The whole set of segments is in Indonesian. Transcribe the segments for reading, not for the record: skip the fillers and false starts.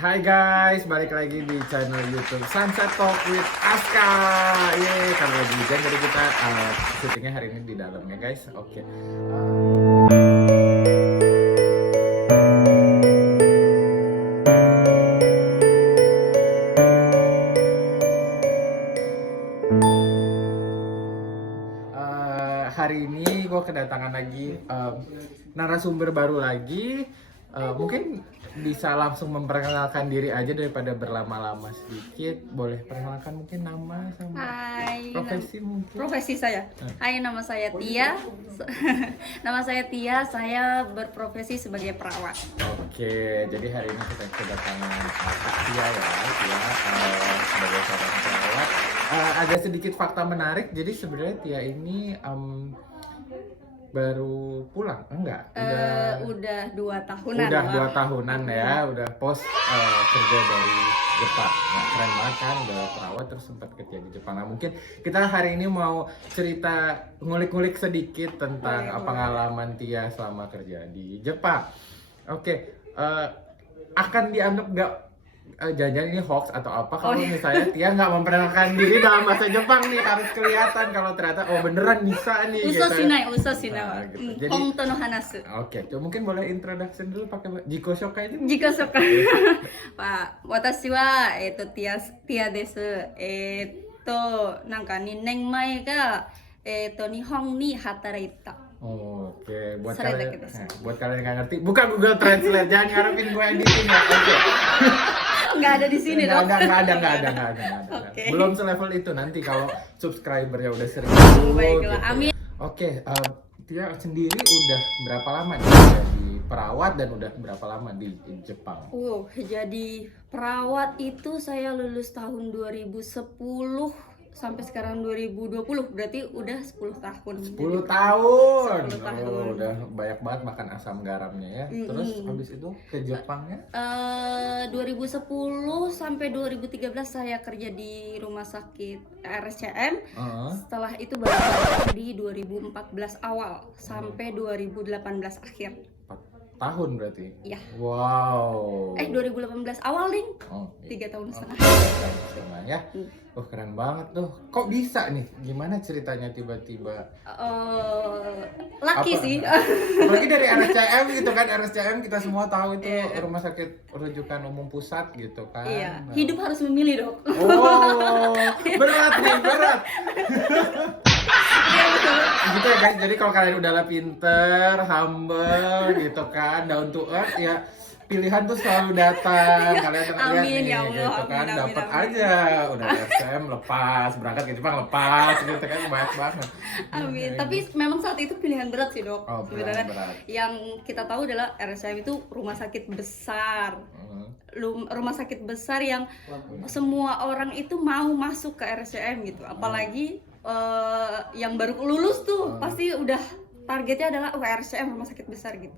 Hai guys, balik lagi di channel YouTube Sunset Talk with Aska. Yeay, karena lagi hujan jadi kita syutingnya hari ini di dalam ya guys. Oke. Hari ini gue kedatangan lagi narasumber baru lagi. Mungkin bisa langsung memperkenalkan diri aja daripada berlama-lama sedikit. Boleh perkenalkan mungkin nama sama Hai, profesi mungkin. profesi saya. Hai, nama saya Tia. Nama saya Tia, saya berprofesi sebagai perawat. Oke, jadi hari ini kita kedatangan Kak Tia ya, Tia sebagai seorang perawat. Ada sedikit fakta menarik, jadi sebenarnya Tia ini baru pulang, enggak? Udah 2 tahunan. Udah lah. 2 tahunan ya, udah post kerja dari Jepang. Nah, keren banget kan, udah perawat terus sempat kerja di Jepang. Nah, mungkin kita hari ini mau cerita ngulik-ngulik sedikit tentang pengalaman Tia selama kerja di Jepang. Oke, akan dianggap nggak jangan-jangan ini hoax atau apa kalau misalnya Tia nggak memperkenalkan diri dalam bahasa Jepang nih, harus kelihatan kalau ternyata beneran bisa nih Uso gitu. shinai, uso shinai. Nah, gitu. Jadi- Honto no hanasu. Oke, coba mungkin boleh introduction dulu pakai Jiko Shokai aja. Jika suka. Pak, watashi wa Tia desu. 2年前が日本に働いた。 Oke, buat Sering kalian, kita sih. buat kalian yang nggak ngerti, buka Google Translate, jangan ngarepin gue editing ya. Oke. Nggak ada di sini dong. Nggak ada. Oke. Belum selevel itu, nanti kalau subscribernya udah sering. Baiklah, amin. Oke, Tia sendiri udah berapa lama nih jadi perawat dan udah berapa lama di Jepang? Jadi perawat itu saya lulus tahun 2010 sampai sekarang 2020, berarti udah 10 tahun. 10 tahun. 10 tahun. Udah banyak banget makan asam garamnya ya. Terus habis itu ke Jepangnya? 2010 sampai 2013 saya kerja di rumah sakit RSCM. Setelah itu baru balik di 2014 awal sampai 2018 akhir. 4 tahun berarti? Iya. Wow. 2018 awal, Ding. Oh, 3 tahun setengah. 3 tahun setengah ya. Keren banget tuh. Kok bisa nih? Gimana ceritanya tiba-tiba? Laki Apa? sih. Apalagi dari RSCM gitu kan. RSCM kita semua tahu itu rumah sakit rujukan umum pusat gitu kan. Iya, Nah. hidup harus memilih, Dok. Berat nih, berat. Iya, betul. Gitu ya guys, jadi kalau kalian udahlah pinter, humble gitu kan, down to earth ya, pilihan tuh selalu datang. Kalian lihat Amin, nih ya Allah, gitu kan, amin, dapat amin. aja. Udah RSCM lepas, berangkat ke Jepang lepas gitu kan, banyak banget. Amin. Tapi memang saat itu pilihan berat sih, Dok. Oh, pilihan Sebenarnya berat. yang kita tahu adalah RSCM itu rumah sakit besar. Rumah sakit besar yang semua orang itu mau masuk ke RSCM gitu. Apalagi yang baru lulus tuh pasti udah targetnya adalah RSCM rumah sakit besar gitu.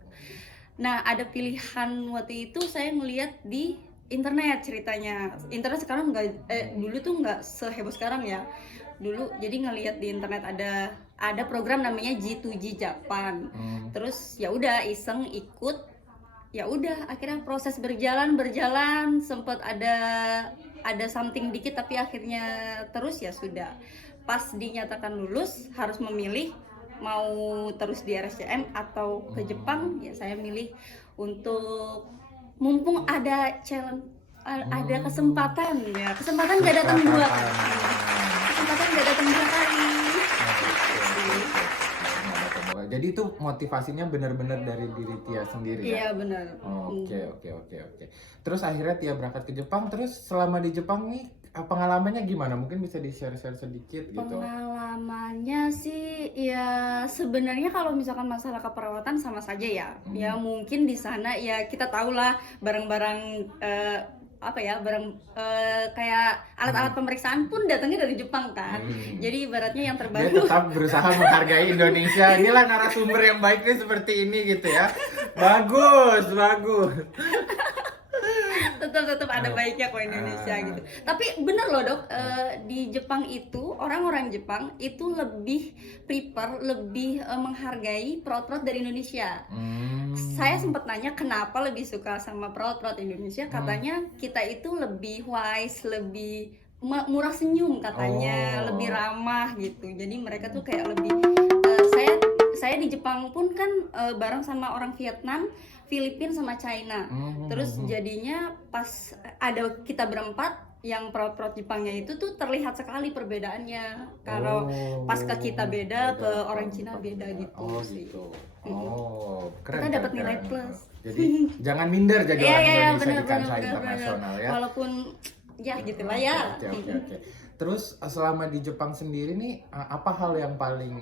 Nah, ada pilihan waktu itu saya ngeliat di internet ceritanya. Internet sekarang dulu tuh nggak seheboh sekarang ya. Dulu jadi ngeliat di internet ada program namanya G2G Japan. Terus ya udah iseng ikut. Ya udah akhirnya proses berjalan sempat ada something dikit tapi akhirnya terus ya sudah. Pas dinyatakan lulus harus memilih mau terus di RSCM atau ke Jepang, ya saya milih untuk mumpung ada challenge, ada kesempatan ya. Kesempatan nggak datang 2 kali. Kesempatan nggak datang 2 kali. Jadi itu motivasinya benar-benar dari diri Tia sendiri ya? Iya benar. Oke. Terus akhirnya Tia berangkat ke Jepang, terus selama di Jepang nih pengalamannya gimana? Mungkin bisa di-share sedikit gitu. Pengalamannya sih ya sebenarnya kalau misalkan masalah keperawatan sama saja ya. Ya mungkin di sana ya kita tahulah barang-barang kayak alat-alat pemeriksaan pun datangnya dari Jepang kan. Jadi ibaratnya yang Dia terbaru. tetap berusaha menghargai Indonesia. Inilah narasumber yang baik nih seperti ini gitu ya. Bagus. tetap ada baiknya kok Indonesia gitu. Tapi bener loh, Dok, di Jepang itu orang-orang Jepang itu lebih prepare, lebih menghargai perawat-perawat dari Indonesia. Saya sempat nanya kenapa lebih suka sama perawat-perawat Indonesia, katanya kita itu lebih wise, lebih murah senyum katanya, lebih ramah gitu. Jadi mereka tuh kayak lebih saya di Jepang pun kan bareng sama orang Vietnam, Filipina sama China. Terus jadinya pas ada kita berempat yang perawat-perawat Jepangnya itu tuh terlihat sekali perbedaannya. Kalau pas ke kita beda, ke orang Cina beda gitu sih. Keren. Kita dapat nilai plus. Jadi jangan minder jadi orang Indonesia di bener, kancah internasional ya. Walaupun ya gitulah ya. Oke. Terus selama di Jepang sendiri nih, apa hal yang paling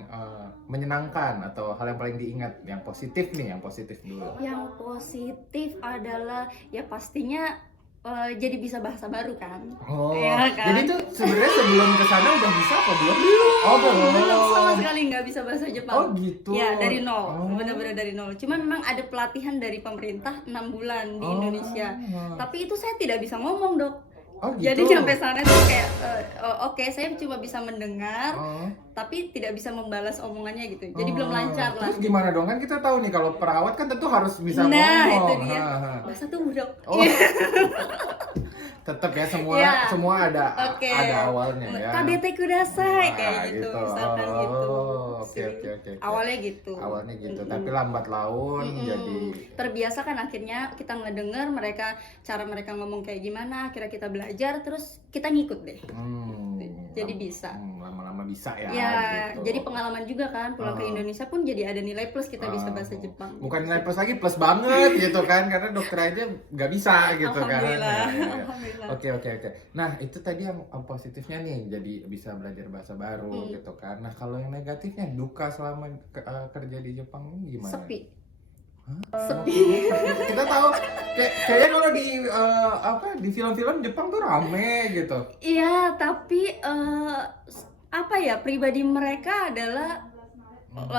menyenangkan atau hal yang paling diingat, yang positif nih, yang positif dulu? Yang positif adalah ya pastinya jadi bisa bahasa baru kan. Ya, kan? Jadi tuh sebenarnya sebelum kesana udah bisa apa belum? Belum sama sekali nggak bisa bahasa Jepang. Oh gitu. Ya dari nol, benar-benar dari nol. Cuma memang ada pelatihan dari pemerintah 6 bulan di Indonesia. Tapi itu saya tidak bisa ngomong, Dok. Gitu. Jadi sampai sana tuh kayak oke, saya cuma bisa mendengar, tapi tidak bisa membalas omongannya gitu. Jadi belum lancar lah. Terus gimana dong, kan kita tahu nih kalau perawat kan tentu harus bisa ngomong. Nah itu dia. Bahasa tubuh, Dok. Tetap ya semua ada awalnya ya. KBT kudasai kayak gitu. Misalkan gitu. Oke. Awalnya gitu. Tapi lambat laun jadi terbiasa kan, akhirnya kita ngedenger cara mereka ngomong kayak gimana, akhirnya kita belajar, terus kita ngikut deh. Jadi bisa. Lama-lama bisa ya. Ya, gitu. jadi pengalaman juga kan, pulang ke Indonesia pun jadi ada nilai plus, kita bisa bahasa Jepang. Bukan nilai plus lagi, plus banget gitu kan, karena dokter aja nggak bisa gitu kan. Alhamdulillah. Oke. Nah itu tadi yang positifnya nih, jadi bisa belajar bahasa baru gitu kan. Nah kalau yang negatifnya, duka selama kerja di Jepang ini gimana? Sepi. Kita tahu kayaknya kalau di film-film Jepang tuh rame gitu. Iya, tapi pribadi mereka adalah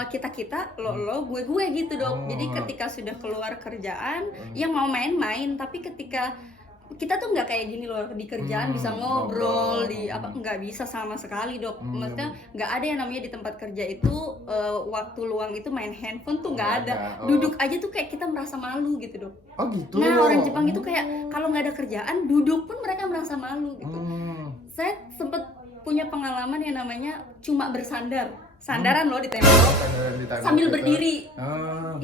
kita lo gue gitu dong. Jadi ketika sudah keluar kerjaan, ya mau main-main, tapi ketika kita tuh nggak kayak gini loh di kerjaan, bisa ngobrol nggak bisa sama sekali, Dok. Maksudnya nggak ada yang namanya di tempat kerja itu waktu luang itu main handphone tuh nggak ada. Duduk aja tuh kayak kita merasa malu gitu, Dok. Oh gitu. Nah orang Jepang itu kayak kalau nggak ada kerjaan duduk pun mereka merasa malu gitu. Saya sempet punya pengalaman yang namanya cuma sandaran loh di tembok sambil gitu. Berdiri.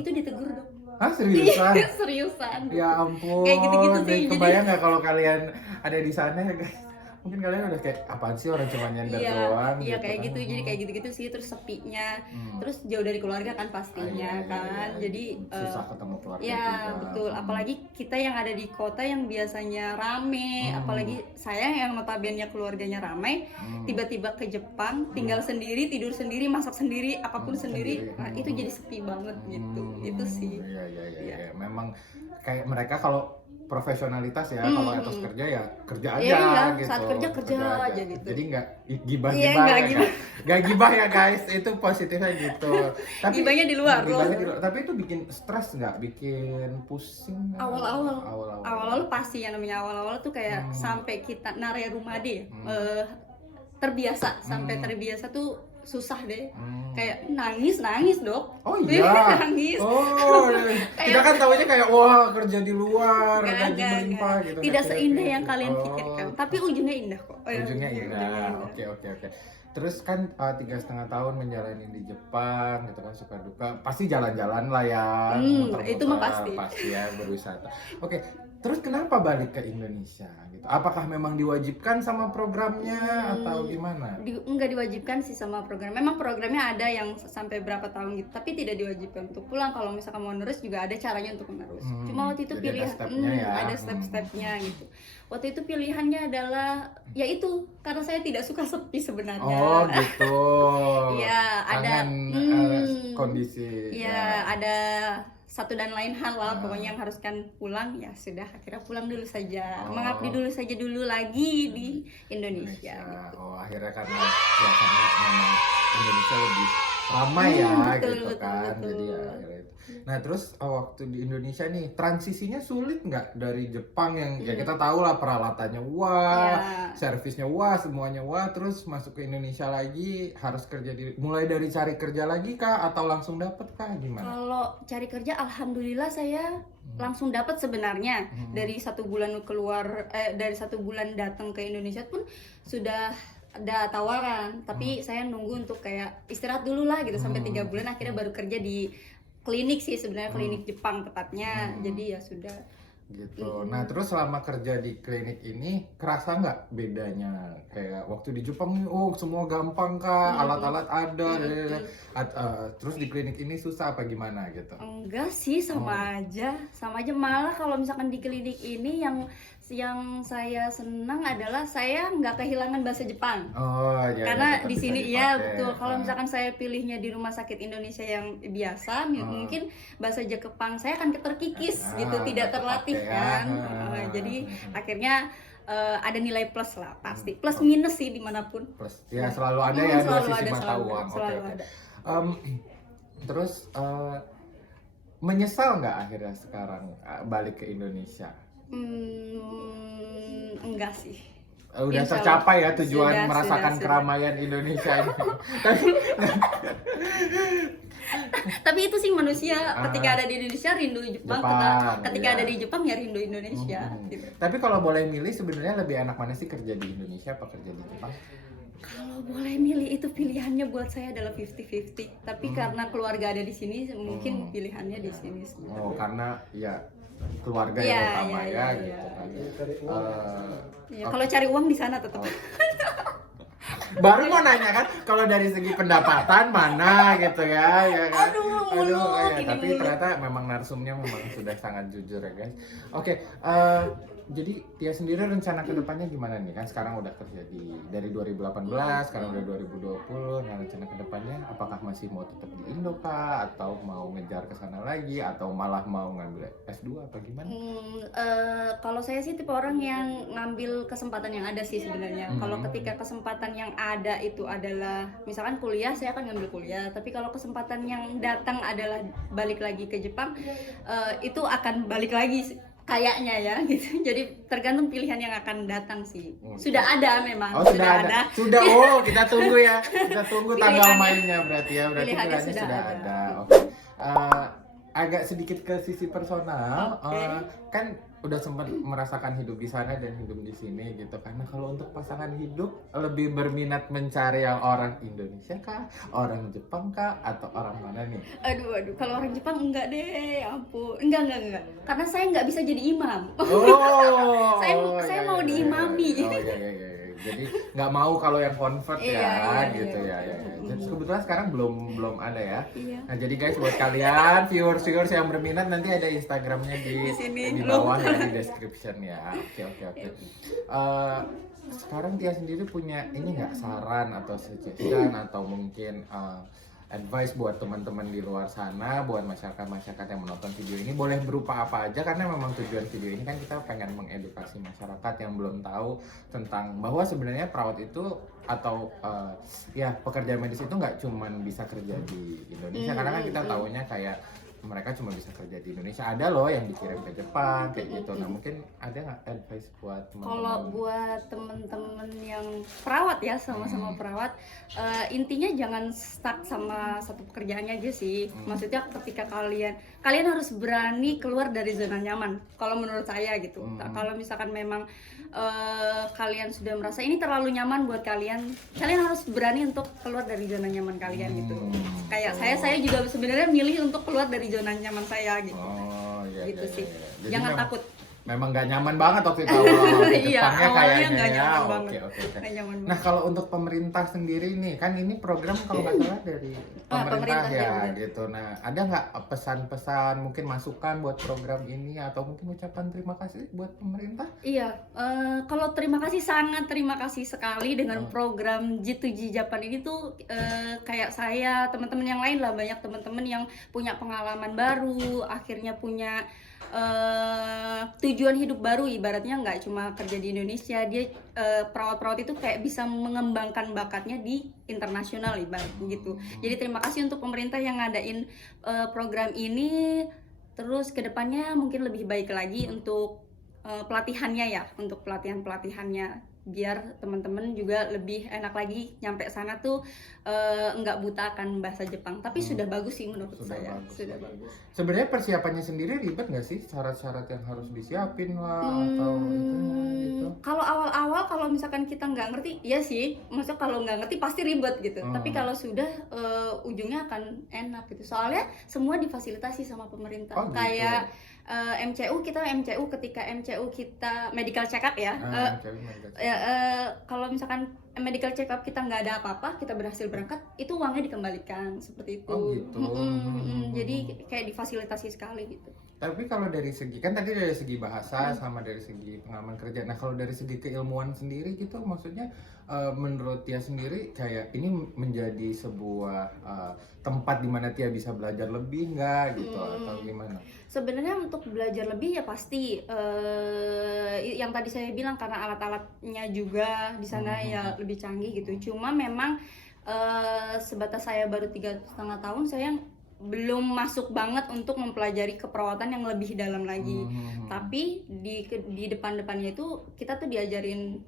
Itu ditegur, Dok. Hah, seriusan? Seriusan. Ya ampun. Kayak gitu-gitu sih. Kebayang nggak kalau kalian ada di sana ya guys? Mungkin kalian udah kayak apaan sih, orang cuma nyender doang. Iya kayak gitu. Jadi kayak gitu-gitu sih. Terus sepinya. Terus jauh dari keluarga kan pastinya kan. Jadi susah ketemu keluarga. Ya juga. betul. Apalagi kita yang ada di kota yang biasanya rame. Apalagi saya yang notabene keluarganya rame. Tiba-tiba ke Jepang, tinggal sendiri, tidur sendiri, masak sendiri, apapun sendiri. Nah itu jadi sepi banget gitu. Itu sih. Iya. Memang kayak mereka kalau profesionalitas ya, kalau etos kerja ya kerja aja gitu. Saat kerja aja gitu. Jadi nggak gibah-gibah nggak gibah ya guys, itu positifnya gitu. Tapi gibahnya di luar loh. Tapi itu bikin stres nggak, bikin pusing? Awal-awal pasti, yang namanya awal-awal tuh kayak sampai kita nare rumah deh, terbiasa sampai terbiasa tuh susah deh. Kayak nangis, Dok. Oh iya. Nangis. Kita kan tahunya kayak wah kerja di luar, gaji melimpah gitu. Tidak seindah yang kalian pikirkan, tapi ujungnya indah kok. Ujungnya indah. Oke. Terus kan 3,5 tahun menjalani di Jepang gitu kan, suka duka pasti jalan-jalan lah ya. Itu mah pasti ya, berwisata. Oke. Terus kenapa balik ke Indonesia gitu? Apakah memang diwajibkan sama programnya atau gimana? Enggak diwajibkan sih sama program. Memang programnya ada yang sampai berapa tahun gitu, tapi tidak diwajibkan untuk pulang. Kalau misalkan mau menerus juga ada caranya untuk menerus. Cuma waktu itu pilihan ada step-stepnya gitu. Waktu itu pilihannya adalah yaitu karena saya tidak suka sepi sebenarnya. Oh gitu. Iya, ada kondisi. Iya, ada satu dan lain hal lah, pokoknya yang haruskan pulang, ya sudah akhirnya pulang dulu saja, mengabdi dulu lagi di Indonesia. Gitu. Akhirnya karena memang Indonesia lebih ramai ya Betul, gitu betul, kan. betul. Jadi ya akhirnya itu. Nah terus waktu di Indonesia nih transisinya sulit nggak dari Jepang yang ya kita tahu lah peralatannya wah, Ya. servisnya wah, semuanya wah, terus masuk ke Indonesia lagi harus kerja mulai dari cari kerja lagi kah atau langsung dapet kah gimana? Kalau cari kerja, alhamdulillah saya langsung dapat sebenarnya. Dari 1 bulan keluar, dari 1 bulan datang ke Indonesia pun sudah ada tawaran. Tapi saya nunggu untuk kayak istirahat dulu lah gitu sampai 3 bulan. Akhirnya baru kerja di klinik sih sebenarnya, klinik Jepang tepatnya. Jadi ya sudah. Gitu. Nah terus selama kerja di klinik ini kerasa nggak bedanya kayak waktu di Jepang nih, oh semua gampang kah, alat-alat ada, terus di klinik ini susah apa gimana gitu? Enggak sih, sama aja malah kalau misalkan di klinik ini yang saya senang adalah saya nggak kehilangan bahasa Jepang. Oh iya. Karena tetap di bisa sini ya dipakai. betul, kalau misalkan saya pilihnya di rumah sakit Indonesia yang biasa, mungkin bahasa Jepang saya akan terkikis gitu, tidak terlatih terpakai, kan. Jadi akhirnya ada nilai plus lah pasti, plus minus sih dimanapun. Plus ya selalu ada ya dua Selalu sisi ada, mata selalu, uang. selalu Oke. ada. Terus menyesal nggak akhirnya sekarang balik ke Indonesia? Enggak sih. Udah Insya Allah. tercapai ya tujuan Sudah, merasakan sudah. keramaian Indonesia ini. Tapi itu sih manusia ketika ada di Indonesia rindu Jepang, ketika iya. ada di Jepang ya rindu Indonesia gitu. Tapi kalau boleh milih sebenarnya lebih enak mana sih kerja di Indonesia apa kerja di Jepang? Kalau boleh milih itu pilihannya buat saya adalah 50-50. Tapi karena keluarga ada di sini mungkin pilihannya di sini semua. Oh karena ya keluarga Iya, yang utama iya, ya iya, gitu kan. Ya, kalau cari uang di sana tetap. Baru mau nanya kan kalau dari segi pendapatan mana gitu ya kan. Mulut, Ya, ini tapi mulut. ternyata memang narsumnya memang sudah sangat jujur ya guys. Oke, jadi Tia sendiri rencana kedepannya gimana nih? Kan sekarang udah kerja dari 2018, sekarang udah 2020. Nah, rencana kedepannya apakah masih mau tetap di Indo kah? Atau mau ngejar ke sana lagi? Atau malah mau ngambil S2 apa gimana? Kalau saya sih tipe orang yang ngambil kesempatan yang ada sih sebenarnya. Kalau ketika kesempatan yang ada itu adalah misalkan kuliah, saya akan ngambil kuliah. Tapi kalau kesempatan yang datang adalah balik lagi ke Jepang, itu akan balik lagi kayaknya ya gitu. Jadi tergantung pilihan yang akan datang sih. Sudah ada memang. Oh sudah ada. Sudah. Oh kita tunggu ya. Kita tunggu tanggal mainnya berarti ya. Berarti Pilihannya pilihannya sudah sudah ada. ada. Oke. Agak sedikit ke sisi personal. Oke. Kan udah sempat merasakan hidup di sana dan hidup di sini gitu. Karena kalau untuk pasangan hidup lebih berminat mencari yang orang Indonesia kah, orang Jepang kah, atau orang mana nih? Aduh, kalau orang Jepang enggak deh, ya ampun. Enggak. Karena saya nggak bisa jadi imam. Oh. Saya mau diimami. Oh iya. Jadi nggak mau kalau yang convert Iya, gitu ya. Jadi kebetulan sekarang belum ada ya. Iya. Nah jadi guys buat kalian viewers yang berminat nanti ada Instagramnya di sini. bawah ya di description ya. Oke. Sekarang Tia sendiri punya ini nggak saran atau suggestion atau mungkin advice buat teman-teman di luar sana, buat masyarakat yang menonton video ini, boleh berupa apa aja, karena memang tujuan video ini kan kita pengen mengedukasi masyarakat yang belum tahu tentang bahwa sebenarnya perawat itu atau ya pekerja medis itu nggak cuman bisa kerja di Indonesia, karena kan kita taunya kayak mereka cuma bisa kerja di Indonesia, ada loh yang dikirim ke Jepang kayak gitu. Nah mungkin ada nggak advice buat teman-teman? Kalau buat temen-temen yang perawat ya, sama-sama perawat, intinya jangan stuck sama satu pekerjaannya aja sih. Maksudnya ketika kalian harus berani keluar dari zona nyaman. Kalau menurut saya gitu. Kalau misalkan memang kalian sudah merasa ini terlalu nyaman buat kalian harus berani untuk keluar dari zona nyaman kalian gitu. Kayak saya juga sebenarnya milih untuk keluar dari zona nyaman saya gitu. Oh iya. Gitu sih. Jadi Jangan takut. Memang gak nyaman banget waktu itu awal-awal ke Iya, Jepangnya awalnya kayaknya nggak ya. nyaman banget. Oke. Nggak nyaman Nah banget. kalau untuk pemerintah sendiri nih, kan ini program kalau nggak salah dari pemerintah pemerintah, ya ya, benar. gitu. Nah ada nggak pesan-pesan, mungkin masukan buat program ini atau mungkin ucapan terima kasih buat pemerintah? Iya, kalau sangat terima kasih sekali dengan program G2G Japan ini tuh, kayak saya, teman-teman yang lain lah, banyak teman-teman yang punya pengalaman baru, akhirnya punya tujuan hidup baru, ibaratnya nggak cuma kerja di Indonesia, dia perawat-perawat itu kayak bisa mengembangkan bakatnya di internasional ibaratnya gitu. Jadi terima kasih untuk pemerintah yang ngadain program ini, terus kedepannya mungkin lebih baik lagi untuk pelatihannya ya, untuk pelatihannya, biar teman-teman juga lebih enak lagi nyampe sana tuh nggak buta akan bahasa Jepang. Tapi sudah bagus sih menurut saya. Sudah bagus. Sebenarnya persiapannya sendiri ribet nggak sih? Syarat-syarat yang harus disiapin lah atau itu gitu? Kalau awal-awal kalau misalkan kita nggak ngerti, ya sih, maksudnya kalau nggak ngerti pasti ribet gitu. Tapi kalau sudah ujungnya akan enak gitu. Soalnya semua difasilitasi sama pemerintah. Oh, gitu. Kayak MCU ketika MCU kita medical check up ya. Kalau misalkan medical check up kita nggak ada apa-apa, kita berhasil berangkat, itu uangnya dikembalikan seperti itu. Oh, gitu. Jadi kayak difasilitasi sekali gitu. Tapi kalau dari segi, kan tadi dari segi bahasa sama dari segi pengalaman kerja. Nah kalau dari segi keilmuan sendiri gitu, maksudnya menurut Tia sendiri kayak ini menjadi sebuah tempat di mana Tia bisa belajar lebih nggak gitu atau gimana? Sebenarnya untuk belajar lebih ya pasti yang tadi saya bilang, karena alat-alatnya juga di sana ya lebih canggih gitu. Cuma memang sebatas saya baru 3,5 tahun, saya belum masuk banget untuk mempelajari keperawatan yang lebih dalam lagi. Tapi di depan-depannya itu kita tuh diajarin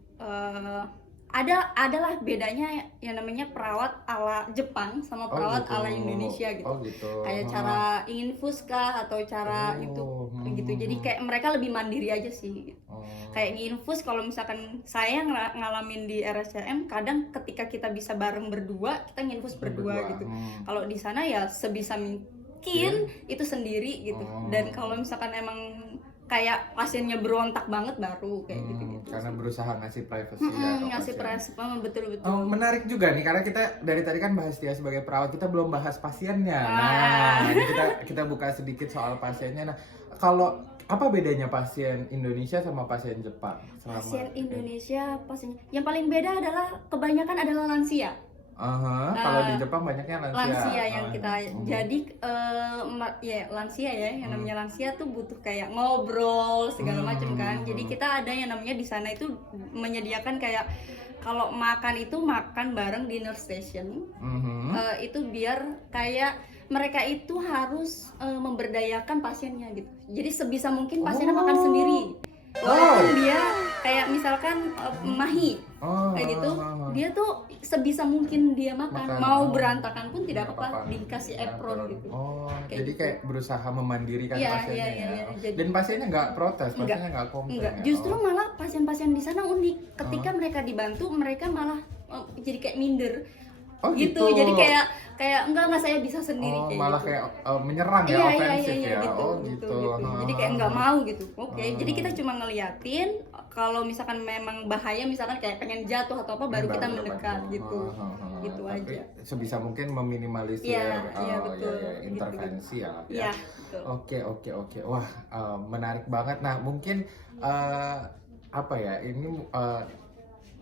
adalah bedanya yang namanya perawat ala Jepang sama perawat ala Indonesia gitu. Gitu. Kayak cara infus kah atau cara itu gitu. Jadi kayak mereka lebih mandiri aja sih gitu. Kayak nginfus, kalau misalkan saya ngalamin di RSCM, kadang ketika kita bisa bareng berdua, kita nginfus berdua gitu. Kalau di sana ya sebisa mungkin itu sendiri gitu. Dan kalau misalkan emang kayak pasiennya berontak banget baru kayak gitu. Karena berusaha ngasih privacy ya. Ngasih privacy, betul. Menarik juga nih, karena kita dari tadi kan bahas Tia sebagai perawat, kita belum bahas pasiennya. Nah, ini kita buka sedikit soal pasiennya. Nah, kalau apa bedanya pasien Indonesia sama pasien Jepang? Pasien Indonesia, yang paling beda adalah kebanyakan adalah lansia. Kalau di Jepang banyaknya lansia yang kita jadi lansia ya, yang namanya lansia tuh butuh kayak ngobrol segala macam kan. Jadi kita ada yang namanya di sana itu menyediakan kayak kalau makan itu makan bareng dinner station. Itu biar kayak mereka itu harus memberdayakan pasiennya gitu. Jadi sebisa mungkin pasiennya makan sendiri. Walaupun dia kayak misalkan mahi kayak gitu, dia tuh sebisa mungkin dia makan. Mau berantakan pun tidak apa-apa, dikasih apron gitu. Jadi kayak berusaha memandirikan pasiennya. Iya. Dan pasiennya nggak protes, pasiennya nggak komplain. Enggak. Justru malah pasien-pasien di sana unik. Ketika mereka dibantu, mereka malah jadi kayak minder. Gitu. Jadi kayak enggak saya bisa sendiri kayak malah gitu. Kayak menyerang ya, ofensif ya. Gitu. Jadi kayak enggak mau gitu. Jadi kita cuma ngeliatin, kalau misalkan memang bahaya, misalkan kayak pengen jatuh atau apa, baru kita mendekat gitu. Gitu aja. Sebisa mungkin meminimalisir intervensi gitu. ya. Oke. Wah, menarik banget. Nah, mungkin apa ya? Ini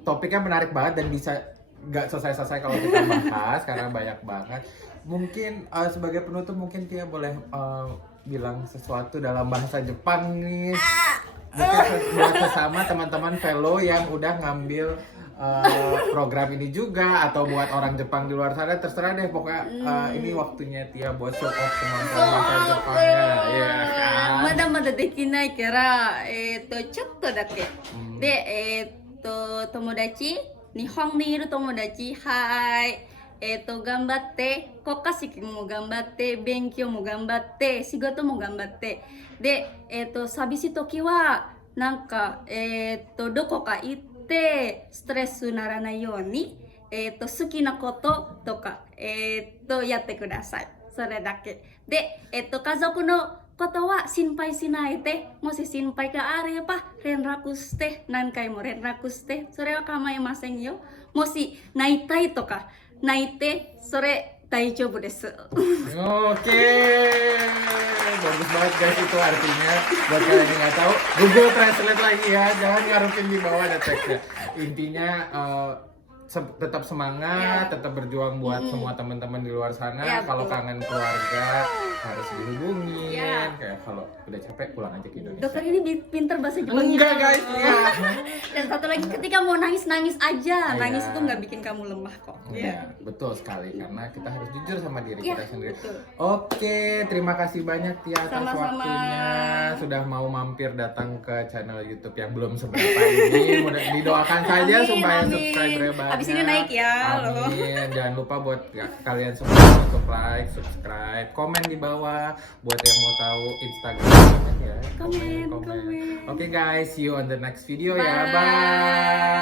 topiknya menarik banget dan bisa nggak selesai-selesai kalau kita bahas karena banyak banget. Mungkin sebagai penutup mungkin Tia boleh bilang sesuatu dalam bahasa Jepang nih. Mungkin buat sesama teman-teman fellow yang udah ngambil program ini juga, atau buat orang Jepang di luar sana, terserah deh pokoknya. Ini waktunya Tia buat show off kemampuan bahasa Jepangnya. Ya kan? まだまだできないからちょっとだけで友達日本にいる友達頑張って国家試験も頑張って勉強も頑張って仕事も頑張ってで寂しい時はなんかどこか行ってストレスならないように好きなこととかやってください。それだけで家族のことは心配しないで、もし心配があれば連絡して何回も連絡してそれは構いませんよ。もし泣いたいとか泣いてそれ大丈夫です。 Oke, bagus banget guys, itu artinya buat kalian yang nggak tahu, Google Translate lagi ya, jangan ngarepin di bawah ada teksnya. Intinya tetap semangat, Ya. tetap berjuang buat semua teman-teman di luar sana. Ya, Kalau betul. kangen keluarga harus dihubungin. Ya. Kayak kalau udah capek pulang aja ke Indonesia. Dokter ini pinter bahasa Jepang. Enggak gitu. guys, ya. Dan satu lagi, ketika mau nangis aja. Iya. Nangis itu nggak bikin kamu lemah kok. Iya, betul sekali karena kita harus jujur sama diri Iya, kita sendiri. betul. Oke, terima kasih banyak Tia atas Sama-sama. waktunya sudah mau mampir datang ke channel YouTube yang belum seberapa ini. Mudah didoakan saja Amin, supaya amin. subscriber banyak. Abis ini naik ya, loh. Amin. Jangan lupa buat kalian semua untuk like, subscribe, komen di bawah buat yang mau tahu Instagram ya. Komen. Oke guys, see you on the next video ya. Bye. Bye.